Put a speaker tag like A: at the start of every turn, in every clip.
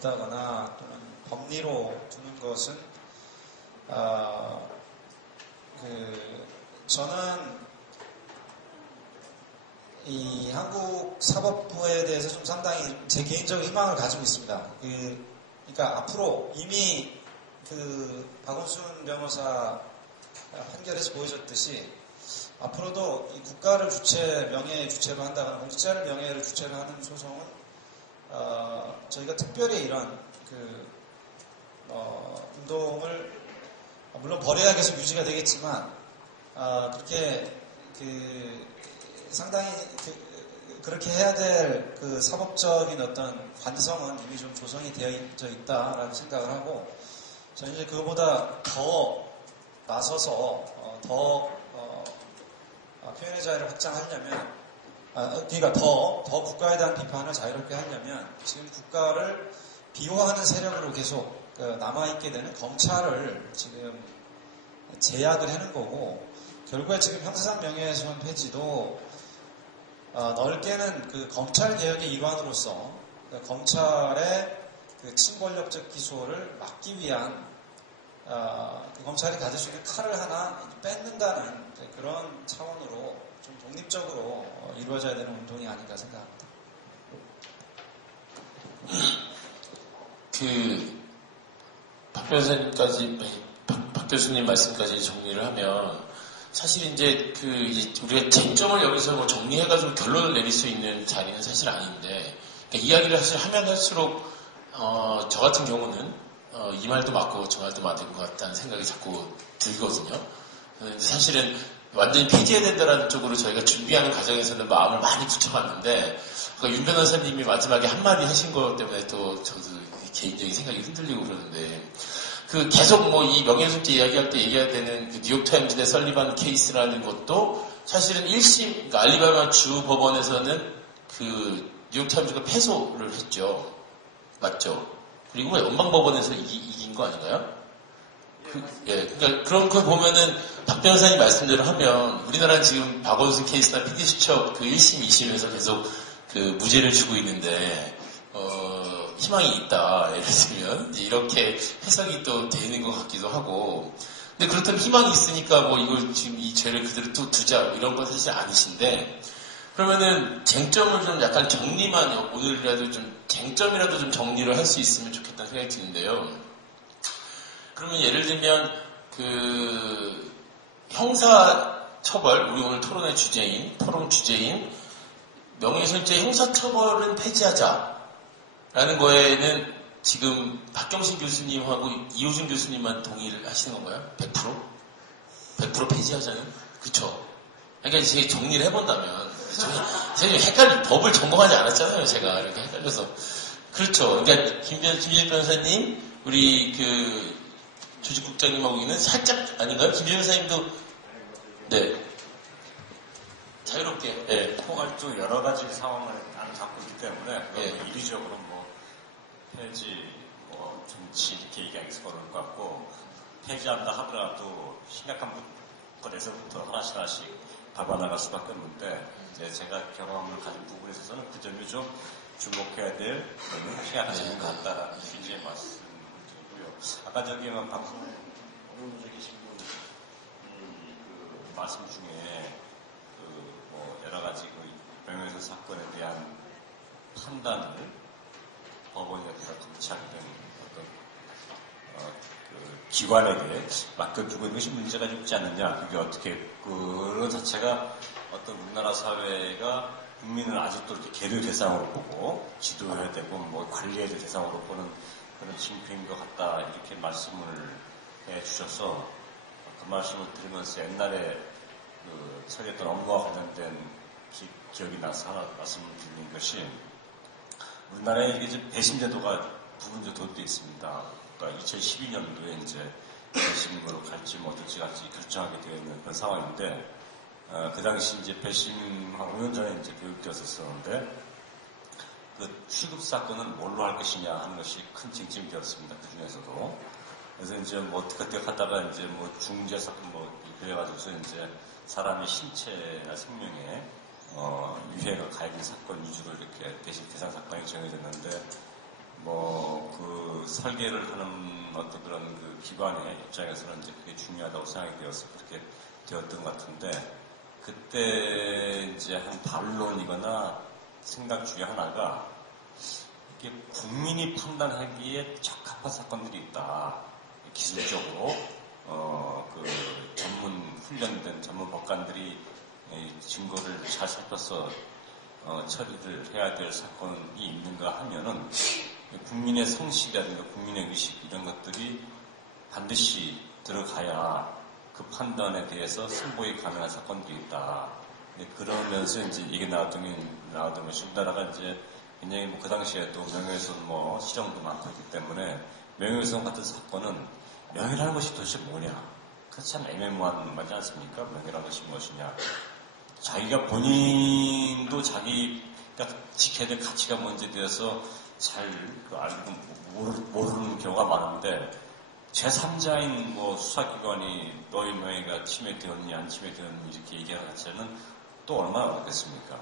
A: 둔다거나 또는 법리로 두는 것은 어, 그 저는 이 한국 사법부에 대해서 좀 상당히 제 개인적인 희망을 가지고 있습니다. 그, 그러니까 앞으로 이미 그 박원순 변호사 판결에서 보여줬듯이 앞으로도 이 국가를 주체 명예 주체로 한다거나 공직자를 명예를 주체로 하는 소송은 어, 저희가 특별히 이런 그 어, 운동을 물론 벌여야 계속 유지가 되겠지만 어, 그렇게 그 상당히 그, 렇게 해야 될 그 사법적인 어떤 관성은 이미 좀 조성이 되어 있다라는 생각을 하고 저는 이제 그거보다 더 나서서 어, 더 어, 어, 표현의 자유를 확장하려면 아, 그러니까 더, 더 국가에 대한 비판을 자유롭게 하려면 지금 국가를 비호하는 세력으로 계속 그 남아있게 되는 검찰을 지금 제약을 하는 거고 결국에 지금 형사상 명예훼손 폐지도 어, 넓게는 그 검찰 개혁의 일환으로서 그 검찰의 그 친권력적 기소를 막기 위한 어, 그 검찰이 가질 수 있는 칼을 하나 뺏는다는 그런 차원으로 좀 독립적으로 어, 이루어져야 되는 운동이 아닌가 생각합니다.
B: 그, 박 변호사님까지, 박, 박 교수님 말씀까지 정리를 하면, 사실 이제 그 이제 우리가 쟁점을 여기서 뭐 정리해가지고 결론을 내릴 수 있는 자리는 사실 아닌데 그러니까 이야기를 사실 하면 할수록 어, 저 같은 경우는 어, 이 말도 맞고 저 말도 맞는 것 같다는 생각이 자꾸 들거든요. 사실은 완전히 폐지해야 된다는 쪽으로 저희가 준비하는 과정에서는 마음을 많이 붙여봤는데 그러니까 윤 변호사님이 마지막에 한마디 하신 것 때문에 또 저도 개인적인 생각이 흔들리고 그러는데 그 계속 뭐 이 명예훼손죄 이야기할 때 얘기해야 되는 그 뉴욕타임즈 대 설리반 케이스라는 것도 사실은 1심, 그러니까 알리바마 주 법원에서는 그 뉴욕타임즈가 패소를 했죠. 맞죠? 그리고 연방법원에서 이기, 인거 아닌가요? 그, 예, 그러니까 그런 거 보면은 박 변호사님 말씀대로 하면 우리나라는 지금 박원순 케이스나 피디수첩 그 1심, 2심에서 계속 그 무죄를 주고 있는데 어, 희망이 있다. 예를 들면 이렇게 해석이 또 되는 것 같기도 하고 근데 그렇다면 희망이 있으니까 뭐 이걸 지금 이 죄를 그대로 또 두자 뭐 이런 건 사실 아니신데 그러면은 쟁점을 좀 약간 정리만 오늘이라도 좀 쟁점이라도 좀 정리를 할 수 있으면 좋겠다는 생각이 드는데요. 그러면 예를 들면 그 형사 처벌 우리 오늘 토론의 주제인 토론 주제인 명예훼손죄 형사 처벌은 폐지하자 라는 거에는 지금 박경신 교수님하고 이호준 교수님만 동의를 하시는 건가요? 100%? 100% 폐지하자는? 그쵸? 그러니까 제가 정리를 해본다면, 제가 헷갈리, 법을 전공하지 않았잖아요, 제가. 이렇게 헷갈려서. 그렇죠. 그러니까 김변, 김진 변호사님, 우리 그, 조직국장님하고는 살짝 아닌가요? 김진 변호사님도, 네. 자유롭게, 네.
C: 포괄적 여러 가지 상황을 갖고 있기 때문에, 네. 이리적으로 폐지, 뭐 정치 이렇게 얘기하기서 그런 것 같고 폐지한다 하더라도 심각한 것에서부터 하나씩 하나씩 밟아나갈 수밖에 없는데 이제 제가 경험을 가진 부분에 있어서는 그 점이 좀 주목해야 될 심각한 점인 것 같다라는 취지의 말씀드리고요. 아까 저기 뭐 방송 오늘 계신 분그 말씀 중에 그 뭐 여러 가지 그 명예훼손 사건에 대한 판단을 법원이라든가 검찰 등 어떤 어, 그 기관에게 맡겨두고 있는 것이 문제가 있지 않느냐. 그게 어떻게 그런 자체가 어떤 우리나라 사회가 국민을 아직도 이렇게 계류 대상으로 보고 지도해야 되고 뭐 관리해야 될 대상으로 보는 그런 징표인 것 같다 이렇게 말씀을 해 주셔서 그 말씀을 들으면서 옛날에 그 처리했던 업무와 관련된 기, 억이 나서 하나 말씀을 드리는 것이 우리나라에 이게 배심제도가 부분 제도도 있습니다. 그러니까 2012년도에 이제 배심으로 갈지 뭐 같이 결정하게 되어 있는 그런 상황인데 어, 그 당시 이제 배심 한 5년 전에 이제 교육되었었는데 그 취급 사건은 뭘로 할 것이냐 하는 것이 큰 쟁점이 되었습니다. 그 중에서도. 그래서 이제 뭐 어떻게 하다가 이제 뭐 중재 사건 뭐 그래가지고서 이제 사람의 신체나 생명에 어, 유해가 가해진 사건 위주로 이렇게 대신 대상 사건이 정해졌는데, 뭐, 설계를 하는 어떤 그런 그 기관의 입장에서는 이제 그게 중요하다고 생각이 되어서 그렇게 되었던 것 같은데 그때 이제 한 반론이거나 생각 중에 하나가 이게 국민이 판단하기에 적합한 사건들이 있다. 기술적으로 어, 그 전문 훈련된 전문 법관들이 증거를 잘 살펴서 어, 처리를 해야 될 사건이 있는가 하면은 국민의 성실이라든가 국민의 의식 이런 것들이 반드시 들어가야 그 판단에 대해서 승복이 가능한 사건들이 있다. 그러면서 이제 이게 나왔더니 나왔던 것이 우리나라가 이제 굉장히 뭐 그 당시에 또 명예훼손 뭐 실형도 많고 했기 때문에 명예훼손 같은 사건은 명예라는 것이 도대체 뭐냐? 그참 애매모호한 말이지 않습니까? 명예라는 것이 무엇이냐? 자기가 본인도 자기가 지켜야 될 가치가 뭔지에 대해서 잘그 알고 모르는 경우가 많은데 제3자인 뭐 수사기관이 너의 명예가 침해되었니 안 침해되었니 이렇게 얘기하는 자체는 또 얼마나 어렵겠습니까?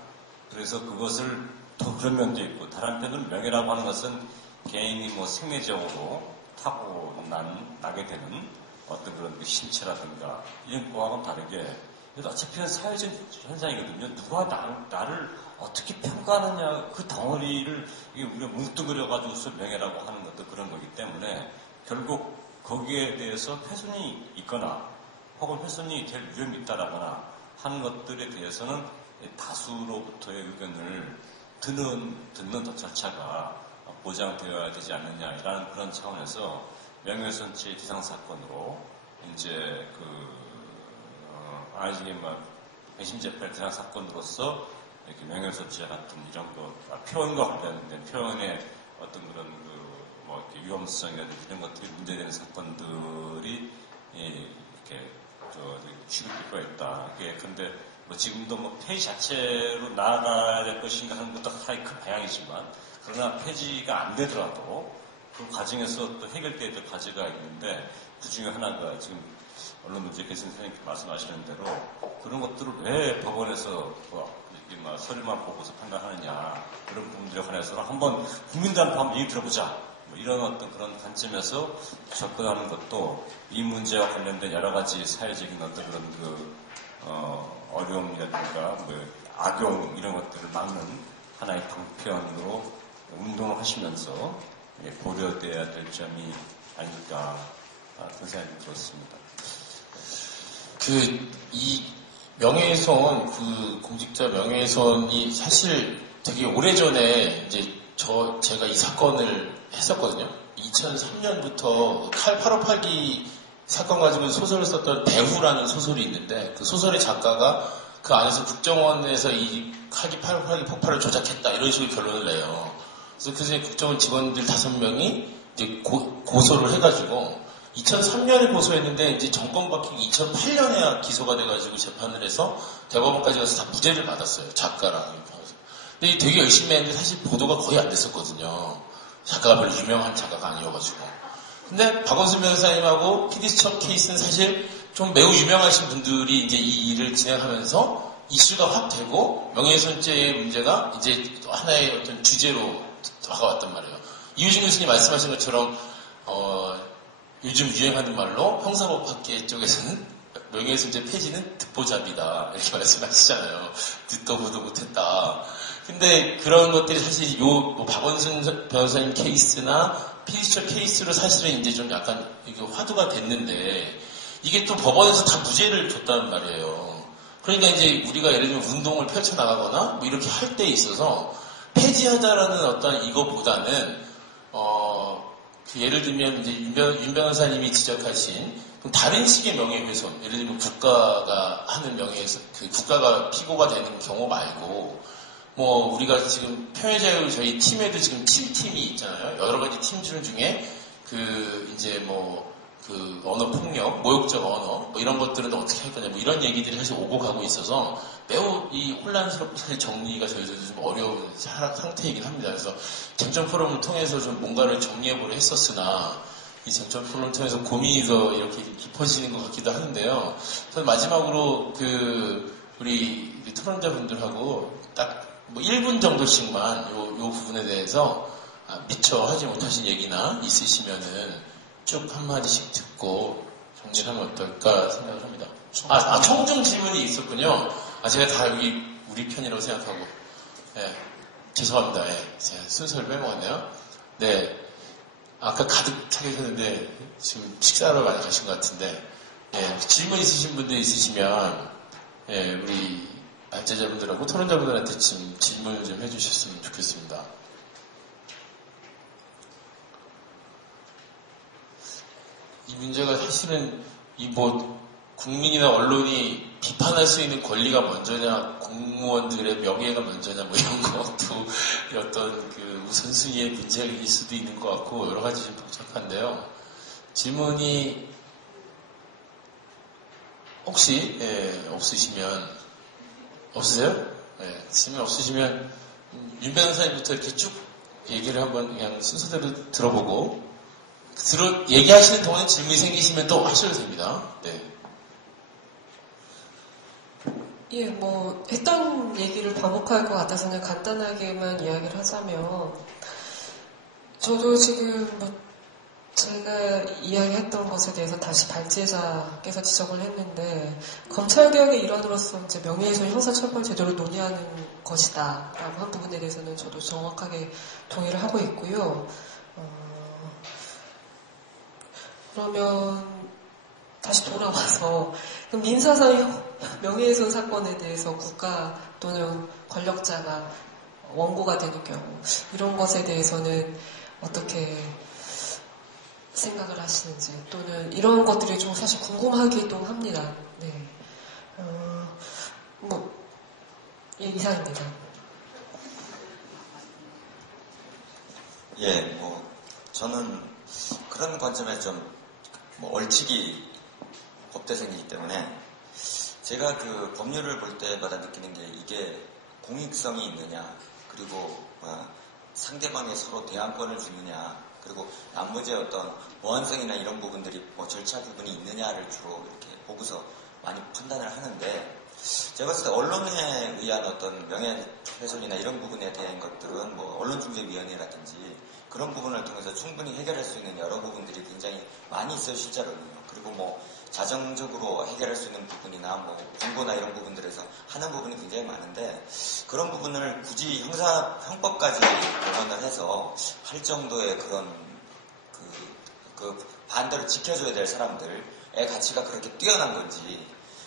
C: 그래서 그것을 또 그런 면도 있고 다른 한편으로는 명예라고 하는 것은 개인이 뭐 생리적으로 타고난 나게 되는 어떤 그런 그 신체라든가 이런 거하고는 다르게 어차피 사회적 현상이거든요. 누가 나, 나를 어떻게 평가하느냐 그 덩어리를 우리가 뭉뚱그려가지고서 명예라고 하는 것도 그런 거기 때문에 결국 거기에 대해서 훼손이 있거나 혹은 훼손이 될 위험이 있다라거나 하는 것들에 대해서는 다수로부터의 의견을 듣는, 듣는 것 자체가 보장되어야 되지 않느냐라는 그런 차원에서 명예훼손죄 비상사건으로 이제 그, 어, 아이즈게만 배심재판 대상사건으로서 이렇게 명예훼손죄 같은 이런 거, 아, 표현과 관련된 표현의 어떤 그런 그, 뭐 위험성이라든지 이런 것들이 문제되는 사건들이 예, 이렇게 저 취급될 거였다. 예, 근데 뭐 지금도 뭐 폐지 자체로 나아가야 될 것인가 하는 것도 하나의 큰 방향이지만 그러나 폐지가 안 되더라도 그 과정에서 또 해결돼야 될 과제가 있는데 그 중에 하나가 지금 언론 문제 개선 선생님 말씀하시는 대로 그런 것들을 왜 법원에서 막 서류만 보고서 판단하느냐 그런 부분들에 관해서 한번 국민들한테 한번 얘기 들어보자. 뭐 이런 어떤 그런 관점에서 접근하는 것도 이 문제와 관련된 여러 가지 사회적인 어떤 그런 그 어, 어려움이라든가 뭐 악용 이런 것들을 막는 하나의 방편으로 운동을 하시면서 고려돼야 될 점이 아닐까 그런 생각이 들었습니다.
B: 그, 이 명예훼손, 그 공직자 명예훼손이 사실 되게 오래 전에 이제 저, 제가 이 사건을 했었거든요. 2003년부터 칼 858기 사건 가지고 소설을 썼던 배후라는 소설이 있는데 그 소설의 작가가 그 안에서 국정원에서 이 칼기 858기 폭발을 조작했다 이런 식으로 결론을 내요. 그래서 그 중에 국정원 직원들 다섯 명이 이제 고, 고소를 해가지고 2003년에 고소했는데 이제 정권 바뀌고 2008년에야 기소가 돼가지고 재판을 해서 대법원까지 가서 다 무죄를 받았어요. 작가랑. 근데 되게 열심히 했는데 사실 보도가 거의 안 됐었거든요. 작가가 별로 유명한 작가가 아니어가지고. 근데 박원순 변호사님하고 피디스첩 케이스는 사실 좀 매우 유명하신 분들이 이제 이 일을 진행하면서 이슈가 확 되고 명예훼손죄의 문제가 이제 하나의 어떤 주제로 다가왔단 말이에요. 이유진 교수님 말씀하신 것처럼 어, 요즘 유행하는 말로 형사법학계 쪽에서는 명예훼손죄 폐지는 듣보잡이다 이렇게 말씀하시잖아요. 듣도 보도 못했다. 근데 그런 것들이 사실 요뭐 박원순 변호사님 케이스나 피디처 케이스로 사실은 이제 좀 약간 화두가 됐는데 이게 또 법원에서 다 무죄를 줬단 말이에요. 그러니까 이제 우리가 예를 들면 운동을 펼쳐나가거나 뭐 이렇게 할 때 있어서 폐지하자라는 어떤 이거보다는 어, 그 예를 들면 이제 윤, 윤 변호사님이 지적하신 다른 식의 명예훼손, 예를 들면 국가가 하는 명예훼손, 그 국가가 피고가 되는 경우 말고 뭐 우리가 지금 평화자유 저희 팀에도 지금 팀팀이 있잖아요. 여러 가지 팀들 중에 그 이제 뭐 그 언어 폭력, 모욕적 언어 뭐 이런 것들은 어떻게 할 거냐 뭐 이런 얘기들이 사실 오고 가고 있어서 매우 이 혼란스럽고 사실 정리가 저희들도 좀 어려운 상태이긴 합니다. 그래서 쟁점 포럼을 통해서 좀 뭔가를 정리해보려 했었으나 이 쟁점 포럼을 통해서 고민이 더 이렇게 깊어지는 것 같기도 하는데요. 저는 마지막으로 그 우리 토론자분들하고 딱 뭐 1분 정도씩만 요, 요 부분에 대해서 아, 미처 하지 못하신 얘기나 있으시면은 쭉 한마디씩 듣고 정리를 하면 어떨까 생각을 합니다. 아, 아, 총중 질문이 있었군요. 아, 제가 다 여기 우리 편이라고 생각하고. 예, 죄송합니다. 예, 제가 순서를 빼먹었네요. 네. 아까 가득 차게 했는데 지금 식사하러 많이 가신 것 같은데 예, 질문 있으신 분들 있으시면 예, 우리 발제자분들하고 토론자분들한테 좀 질문을 좀 해주셨으면 좋겠습니다. 이 문제가 사실은 이 뭐 국민이나 언론이 비판할 수 있는 권리가 먼저냐, 공무원들의 명예가 먼저냐, 뭐 이런 것도 어떤 그 우선순위의 문제일 수도 있는 것 같고 여러 가지 좀 복잡한데요. 질문이 혹시 예, 없으시면 없으세요? 예, 질문 없으시면 윤 변호사님부터 이렇게 쭉 얘기를 한번 그냥 순서대로 들어보고 들어 얘기하시는 동안에 질문이 생기시면 또 하셔도 됩니다. 네.
D: 예, 뭐 했던 얘기를 반복할 것 같아서 그냥 간단하게만 이야기를 하자면 저도 지금 뭐 제가 이야기했던 것에 대해서 다시 발제자께서 지적을 했는데 검찰개혁의 일환으로서 이제 명예훼손 형사처벌 제도를 논의하는 것이다 라고 한 부분에 대해서는 저도 정확하게 동의를 하고 있고요. 어, 그러면 다시 돌아와서 그럼 민사상 명예훼손 사건에 대해서 국가 또는 권력자가 원고가 되는 경우 이런 것에 대해서는 어떻게 생각을 하시는지 또는 이런 것들이 좀 사실 궁금하기도 합니다. 네. 어, 뭐, 예, 이상입니다.
E: 예, 뭐, 저는 그런 관점에 좀, 뭐, 얼치기 법대생이기 때문에, 제가 그 법률을 볼 때마다 느끼는 게 이게 공익성이 있느냐, 그리고 뭐 상대방에 서로 대안권을 주느냐, 그리고 나머지 어떤 보안성이나 이런 부분들이 뭐 절차 부분이 있느냐를 주로 이렇게 보고서 많이 판단을 하는데, 제가 봤을 때 언론에 의한 어떤 명예훼손이나 이런 부분에 대한 것들은 뭐 언론중재위원회라든지 그런 부분을 통해서 충분히 해결할 수 있는 여러 부분들이 굉장히 많이 있어요, 실제로는요. 그리고 뭐 자정적으로 해결할 수 있는 부분이나 뭐 정보나 이런 부분들에서 하는 부분이 굉장히 많은데 그런 부분을 굳이 형사 형법까지 보완을 해서 할 정도의 그런 그, 그 반대로 지켜줘야 될 사람들의 가치가 그렇게 뛰어난 건지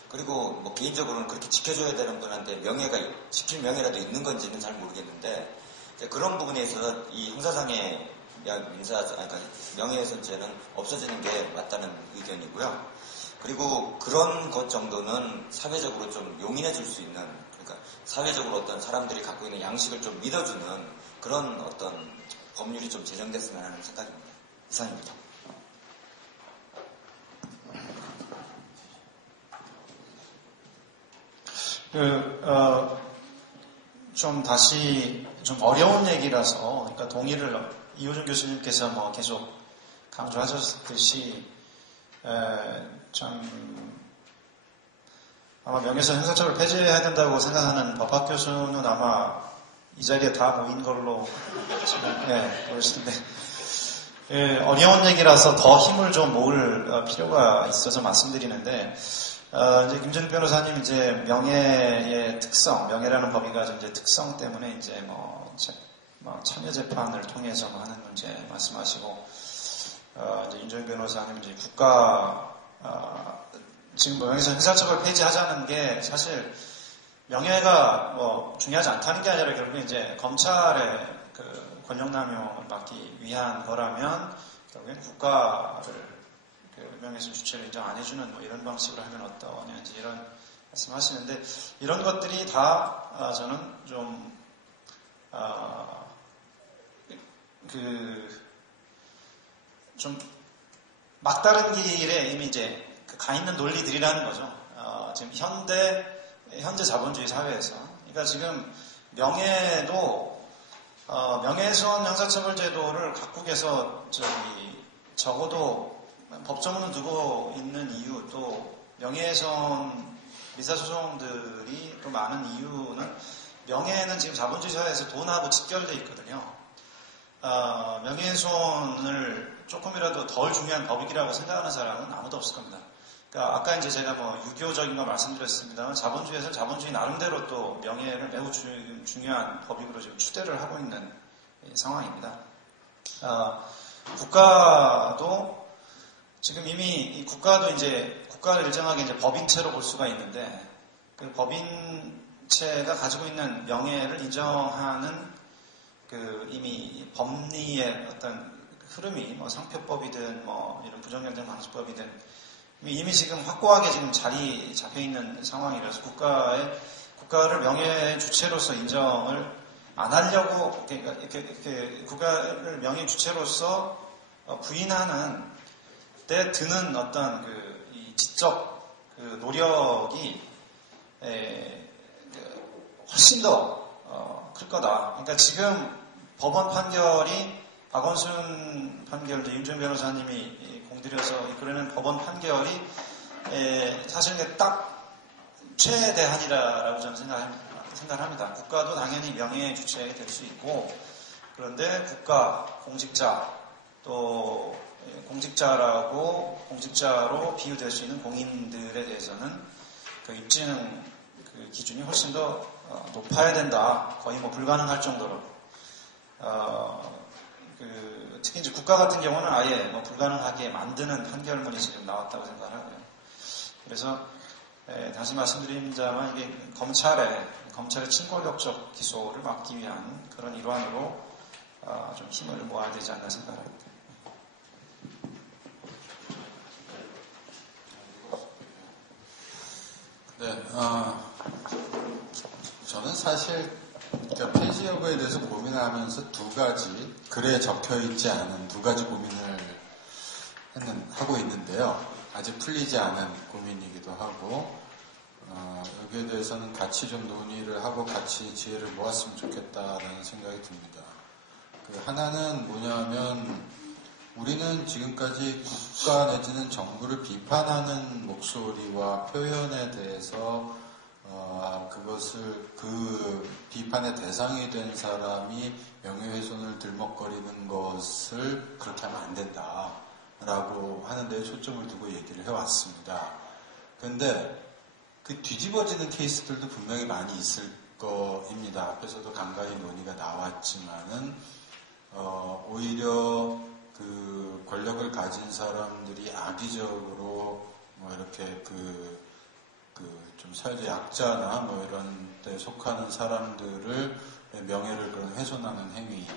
E: 그리고 뭐 개인적으로는 그렇게 지켜줘야 되는 분한테 명예가 지킬 명예라도 있는 건지는 잘 모르겠는데 그런 부분에 있어서 이 형사상의 민사 그러니까 명예훼손죄는 없어지는 게 맞다는 의견이고요. 그리고 그런 것 정도는 사회적으로 좀 용인해 줄 수 있는, 그러니까 사회적으로 어떤 사람들이 갖고 있는 양식을 좀 믿어주는 그런 어떤 법률이 좀 제정됐으면 하는 생각입니다. 이상입니다.
A: 그, 어, 좀 다시 좀 어려운 얘기라서, 그러니까 동의를 이호준 교수님께서 뭐 계속 강조하셨듯이, 에, 참 아마 명예훼손 형사처벌 폐지해야 된다고 생각하는 법학 교수는 아마 이 자리에 다 모인 걸로 지금 예, 그러시는데. 예, 어려운 얘기라서 더 힘을 좀 모을 어, 필요가 있어서 말씀드리는데 어, 이제 김정일 변호사님 이제 명예의 특성, 명예라는 법의가 이제 특성 때문에 이제 뭐, 뭐 참여 재판을 통해서 하는 문제 말씀하시고 어, 윤정일 변호사님 이제 국가 어, 지금 뭐 여기서 형사처벌 폐지하자는 게 사실 명예가 뭐 중요하지 않다는 게 아니라 결국에 이제 검찰의 그 권력남용을 막기 위한 거라면 결국엔 국가를 그 명예훼손 주체를 인정 안 해주는 뭐 이런 방식으로 하면 어떠냐 이제 이런 말씀하시는데 이런 것들이 다 아, 저는 좀 아, 그, 좀 막다른 길에 이미 이제 그가 있는 논리들이라는 거죠. 어, 지금 현대 현재 자본주의 사회에서, 그러니까 지금 명예도 어, 명예훼손 형사처벌 제도를 각국에서 저기 적어도 법조문을 두고 있는 이유 또 명예훼손 민사소송들이 또 많은 이유는 명예는 지금 자본주의 사회에서 돈하고 직결돼 있거든요. 어, 명예훼손을 조금이라도 덜 중요한 법익이라고 생각하는 사람은 아무도 없을 겁니다. 그러니까 아까 이제 제가 뭐 유교적인 거 말씀드렸습니다만 자본주의에서는 자본주의 나름대로 또 명예를 매우 주, 중요한 법익으로 지금 추대를 하고 있는 상황입니다. 어, 국가도 지금 이미 국가도 이제 국가를 일정하게 이제 법인체로 볼 수가 있는데 그 법인체가 가지고 있는 명예를 인정하는 그 이미 법리의 어떤 흐름이 뭐 상표법이든 뭐 이런 부정연대 방지법이든 이미 지금 확고하게 지금 자리 잡혀 있는 상황이라서 국가의 국가를 명예 주체로서 인정을 안 하려고 이렇게, 이렇게, 이렇게 국가를 명예 주체로서 부인하는 때 드는 어떤 그이 지적 그 노력이 에, 그 훨씬 더클 어, 거다. 그러니까 지금 법원 판결이 박원순 판결도 윤준 변호사님이 공들여서 이끌어낸 법원 판결이 에, 사실 딱 최대한이라고 저는 생각합니다. 합니다. 국가도 당연히 명예 주체가 될 수 있고 그런데 국가, 공직자 또 공직자라고 공직자로 비유될 수 있는 공인들에 대해서는 그 입증 그 기준이 훨씬 더 어, 높아야 된다. 거의 뭐 불가능할 정도로 어, 그, 특히 이제 국가 같은 경우는 아예 뭐 불가능하게 만드는 판결문이 지금 나왔다고 생각하고요. 그래서 에, 다시 말씀드립니다만 이게 검찰의 검찰의 친권력적 기소를 막기 위한 그런 일환으로 어, 좀 힘을 모아야 되지 않나 생각합니다.
F: 네, 어, 저는 사실 그러니까 폐지 여부에 대해서 고민하면서 두 가지 글에 적혀 있지 않은 두 가지 고민을 했는, 하고 있는데요. 아직 풀리지 않은 고민이기도 하고 어, 여기에 대해서는 같이 좀 논의를 하고 같이 지혜를 모았으면 좋겠다라는 생각이 듭니다. 그 하나는 뭐냐면 우리는 지금까지 국가 내지는 정부를 비판하는 목소리와 표현에 대해서 어, 그것을 그 비판의 대상이 된 사람이 명예훼손을 들먹거리는 것을 그렇게 하면 안 된다라고 하는 데 초점을 두고 얘기를 해왔습니다. 그런데 그 뒤집어지는 케이스들도 분명히 많이 있을 거입니다. 앞에서도 간간히 논의가 나왔지만은 어, 오히려 그 권력을 가진 사람들이 악의적으로 뭐 이렇게 그 그 좀 사회적 약자나 뭐 이런 데 속하는 사람들을 명예를 그런 훼손하는 행위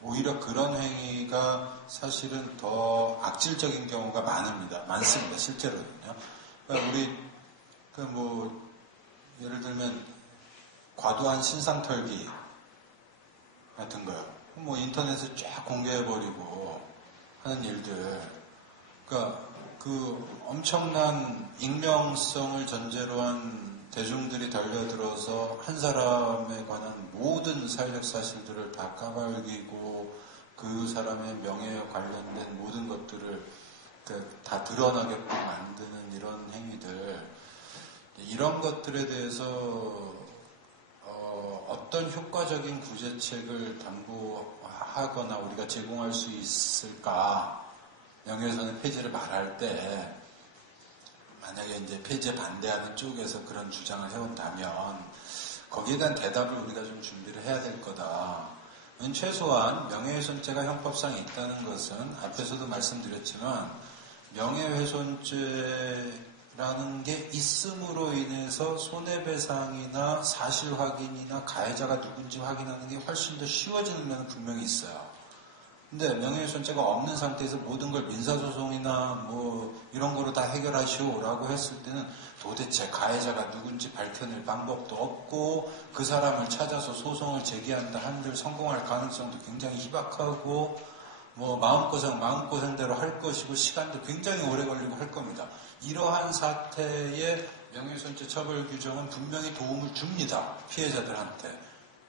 F: 오히려 그런 행위가 사실은 더 악질적인 경우가 많습니다. 많습니다. 실제로는요. 그러니까 우리 그 뭐 예를 들면 과도한 신상 털기 같은 거요. 뭐 인터넷에 쫙 공개해 버리고 하는 일들. 그러니까 그 엄청난 익명성을 전제로 한 대중들이 달려들어서 한 사람에 관한 모든 사회적 사실들을 다 까발기고 그 사람의 명예에 관련된 모든 것들을 그다 드러나게끔 만드는 이런 행위들. 이런 것들에 대해서 어, 떤 효과적인 구제책을 담보하거나 우리가 제공할 수 있을까 명예훼손의 폐지를 말할 때 만약에 이제 폐지에 반대하는 쪽에서 그런 주장을 해온다면 거기에 대한 대답을 우리가 좀 준비를 해야 될 거다. 최소한 명예훼손죄가 형법상 있다는 것은 앞에서도 말씀드렸지만 명예훼손죄라는 게 있음으로 인해서 손해배상이나 사실 확인이나 가해자가 누군지 확인하는 게 훨씬 더 쉬워지는 면은 분명히 있어요. 근데 명예훼손죄가 없는 상태에서 모든 걸 민사소송이나 뭐 이런 거로 다 해결하시오라고 했을 때는 도대체 가해자가 누군지 밝혀낼 방법도 없고 그 사람을 찾아서 소송을 제기한다 한들 성공할 가능성도 굉장히 희박하고 뭐 마음고생 마음고생대로 할 것이고 시간도 굉장히 오래 걸리고 할 겁니다. 이러한 사태에 명예훼손죄 처벌 규정은 분명히 도움을 줍니다. 피해자들한테.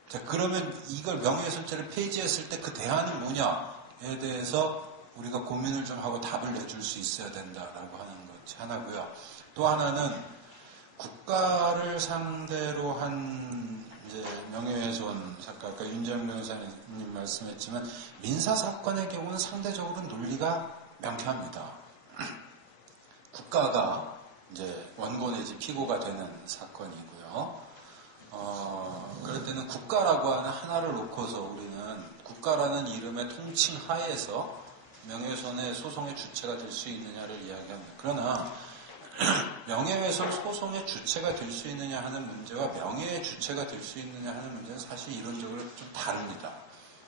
F: 자, 그러면 이걸 명예훼손죄를 폐지했을 때 그 대안은 뭐냐 에 대해서 우리가 고민을 좀 하고 답을 내줄 수 있어야 된다라고 하는 것이 하나고요. 또 하나는 국가를 상대로 한 이제 명예훼손 사건, 아까 윤정 변호사님 말씀했지만 민사 사건의 경우는 상대적으로 논리가 명쾌합니다. 국가가 이제 원고 내지 피고가 되는 사건이고요. 어, 그럴 때는 국가라고 하는 하나를 놓고서 우리는 국가라는 이름의 통칭 하에서 명예훼손의 소송의 주체가 될 수 있느냐를 이야기합니다. 그러나 명예훼손 소송의 주체가 될 수 있느냐 하는 문제와 명예의 주체가 될 수 있느냐 하는 문제는 사실 이론적으로 좀 다릅니다.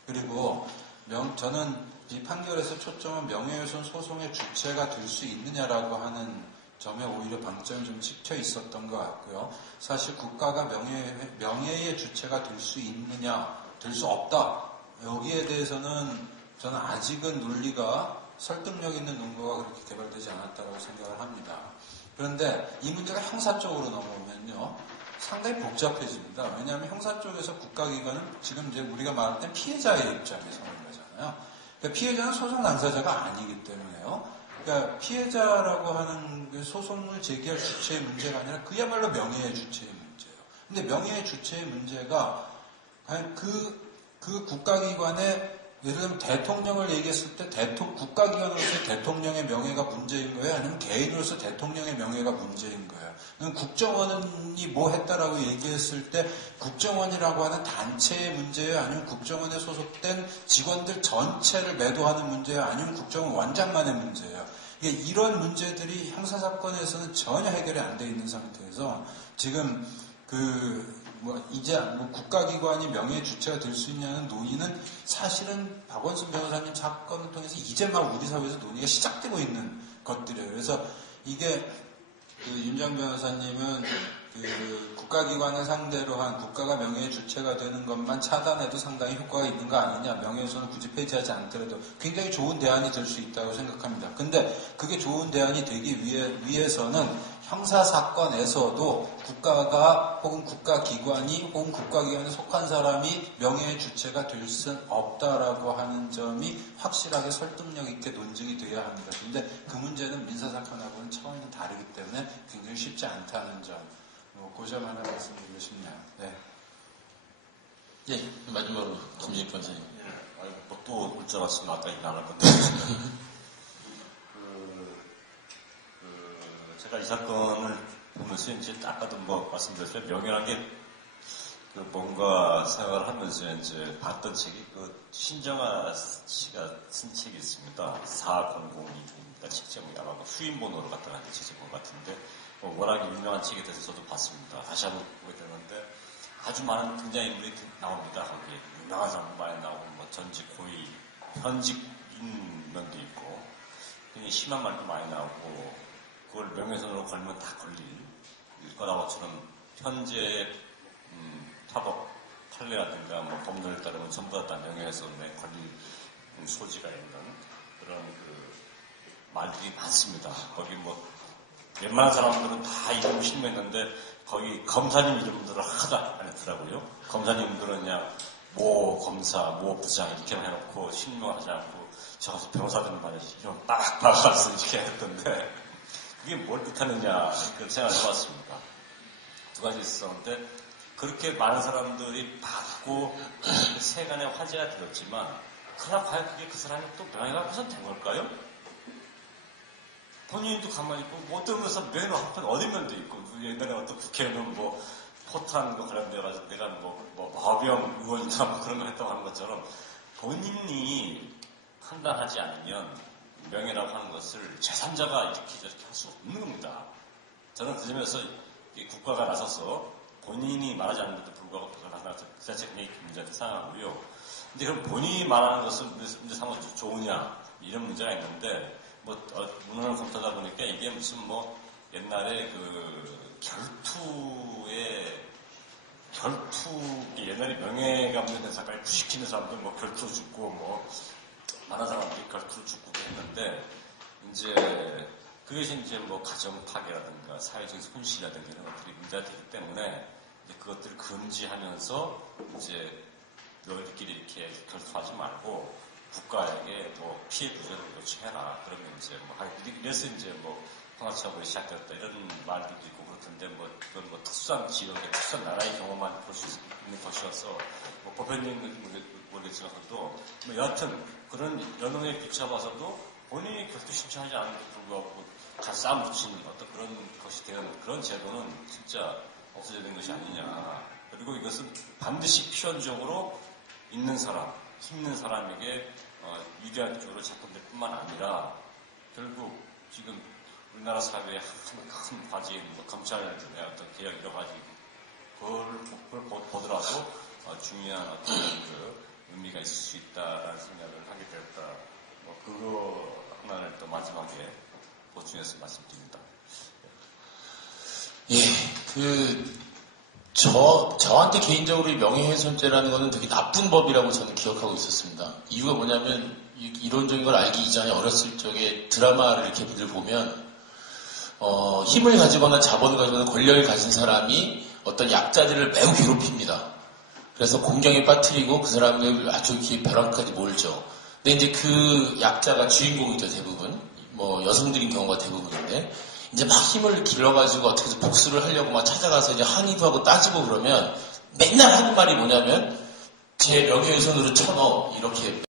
F: 그리고 명, 저는 이 판결에서 초점은 명예훼손 소송의 주체가 될 수 있느냐라고 하는 점에 오히려 방점이 좀 찍혀 있었던 것 같고요. 사실 국가가 명예, 명예의 주체가 될 수 있느냐, 될 수 없다. 여기에 대해서는 저는 아직은 논리가 설득력 있는 논거가 그렇게 개발되지 않았다고 생각을 합니다. 그런데 이 문제가 형사 쪽으로 넘어오면요. 상당히 복잡해집니다. 왜냐하면 형사 쪽에서 국가기관은 지금 이제 우리가 말할 때 피해자의 입장에서 하는 거잖아요. 그러니까 피해자는 소송 당사자가 아니기 때문에요. 그러니까 피해자라고 하는 그 소송을 제기할 주체의 문제가 아니라 그야말로 명예의 주체의 문제예요. 근데 명예의 주체의 문제가 과연 그, 그 국가기관의 예를 들면 대통령을 얘기했을 때 대통령, 국가기관으로서 대통령의 명예가 문제인 거예요? 아니면 개인으로서 대통령의 명예가 문제인 거예요? 국정원이 뭐 했다라고 얘기했을 때 국정원이라고 하는 단체의 문제예요? 아니면 국정원에 소속된 직원들 전체를 매도하는 문제예요? 아니면 국정원 원장만의 문제예요? 이런 문제들이 형사사건에서는 전혀 해결이 안 돼 있는 상태에서 지금 그, 뭐, 이제 뭐 국가기관이 명예 주체가 될 수 있냐는 논의는 사실은 박원순 변호사님 사건을 통해서 이제 막 우리 사회에서 논의가 시작되고 있는 것들이에요. 그래서 이게 그 윤정 변호사님은 그 국가기관을 상대로 한 국가가 명예의 주체가 되는 것만 차단해도 상당히 효과가 있는 거 아니냐. 명예훼손을 굳이 폐지하지 않더라도 굉장히 좋은 대안이 될 수 있다고 생각합니다. 근데 그게 좋은 대안이 되기 위해, 위해서는 형사사건에서도 국가가 혹은 국가기관이 혹은 국가기관에 속한 사람이 명예의 주체가 될 수는 없다라고 하는 점이 확실하게 설득력 있게 논증이 되어야 합니다. 근데 그 문제는 민사사건하고는 차원이 다르기 때문에 굉장히 쉽지 않다는 점. 뭐, 고점 하나 말씀드리고 싶네요. 네.
B: 예, 마지막으로 김진익 변호사님.
C: 예, 아니, 뭐또 문자 왔으면 아까 얘기 나눌 건데. 그, 그, 제가 이 사건을 보면서 이제 아까도 뭐 말씀드렸지만 명예란 게그 뭔가 생각을 하면서 이제 봤던 책이 그 신정아 씨가 쓴 책이 있습니다. 400입니다. 책 제목이 아마 그 후임번호로 갖다 놨던 책 제목 같은데 뭐 워낙에 유명한 책이 돼서 저도 봤습니다. 다시 한번 보게 되는데 아주 많은 등장인물이 나옵니다. 거기에 유명한 사람 많이 나오고 뭐 전직 고위 현직 인 면도 있고 굉장히 심한 말도 많이 나오고 그걸 명예훼손으로 걸면 다 걸릴 거라고처럼 현재 음, 타법 판례라든가 뭐 법률에 따르면 전부 다 명예훼손에 걸릴 소지가 있는 그런 그 말들이 많습니다. 거기 뭐 웬만한 사람들은 다 이름 실명했는데 거기 검사님 이름들을 하나도 안 했더라고요. 검사님들은 그냥 모 검사, 모 부장 이렇게만 해놓고 실명하지 않고 저 가서 변호사들은 말이야 이름 딱 박아서 이렇게 했던데 그게 뭘 뜻하느냐 그런 생각을 해봤습니다. 두 가지 있었는데 그렇게 많은 사람들이 받고 세간의 화제가 되었지만 그러나 과연 그게 그 사람이 또 명예가 훼손된 걸까요? 본인도 가만히 있고 뭐 어떤 면서 면허 한편 얻은 면도 있고 옛날에 어떤 국회의원은 뭐 포탄 거 관련돼 가지고 내가 뭐, 뭐 마병 의원이나 뭐 그런 거 했다고 하는 것처럼 본인이 판단하지 않으면 명예라고 하는 것을 제3자가 이렇게 저렇게 할 수 없는 겁니다. 저는 그 점에서 국가가 나서서 본인이 말하지 않는데도 불구하고 그걸 나서서 그 자체가 문제한테 생각하고요. 근데 그럼 본인이 말하는 것은 문제 삼아서 좋으냐 이런 문제가 있는데 뭐 어, 문헌을 검토하다 보니까 이게 무슨 뭐 옛날에 그 결투에 결투 옛날에 명예가 문제된 사람을 부시키는 사람들 뭐 결투 죽고 뭐 많은 사람들이 결투를 죽고 했는데 이제 그것이 이제 뭐 가정 파괴라든가 사회적인 손실이라든가 이런 것들이 문제가 되기 때문에 그것들을 금지하면서 이제 너희들끼리 이렇게 결투하지 말고 국가에게 뭐 피해 구제를 요청해라. 그러면 이제 뭐, 이래서 이제 뭐 평화차고 시작되었다 이런 말들도 있고 그렇던데 뭐 그건 뭐 특수한 지역의 특수한 나라의 경험만 볼 수 있는 것이어서 뭐 보편적인 모르겠지만도 뭐 여하튼 그런 연흥에 비춰봐서도 본인이 그것도 신청하지 않은데 불구하고 가싸움 붙이는 어떤 그런 것이 되는 그런 제도는 진짜 없어져야 되는 것이 아니냐. 그리고 이것은 반드시 필연적으로 있는 사람, 힘있는 사람에게 어, 유리한 쪽으로 접근될 뿐만 아니라 결국 지금 우리나라 사회의 한, 큰 과제인 뭐 검찰의 어떤 개혁 여러 가지 그걸, 보더라도 어, 중요한 어떤 그 의미가 있을 수 있다라는 생각을 하게 되었다. 뭐 그거 하나를 또 마지막에 보충해서 말씀드립니다.
B: 예, 그, 저, 저한테 개인적으로 이 명예훼손죄라는 거는 되게 나쁜 법이라고 저는 기억하고 있었습니다. 이유가 뭐냐면, 이- 이론적인 걸 알기 이전에 어렸을 적에 드라마를 이렇게 늘 보면, 어, 힘을 가지거나 자본을 가지거나 권력을 가진 사람이 어떤 약자들을 매우 괴롭힙니다. 그래서 공경에 빠뜨리고 그 사람들 아주 이렇게 벼랑까지 몰죠. 근데 이제 그 약자가 주인공이죠, 대부분. 뭐 여성들인 경우가 대부분인데, 이제 막 힘을 길러가지고 어떻게 해서 복수를 하려고 막 찾아가서 이제 항의도 하고 따지고 그러면 맨날 하는 말이 뭐냐면, 제 명예훼손으로 쳐넣어. 이렇게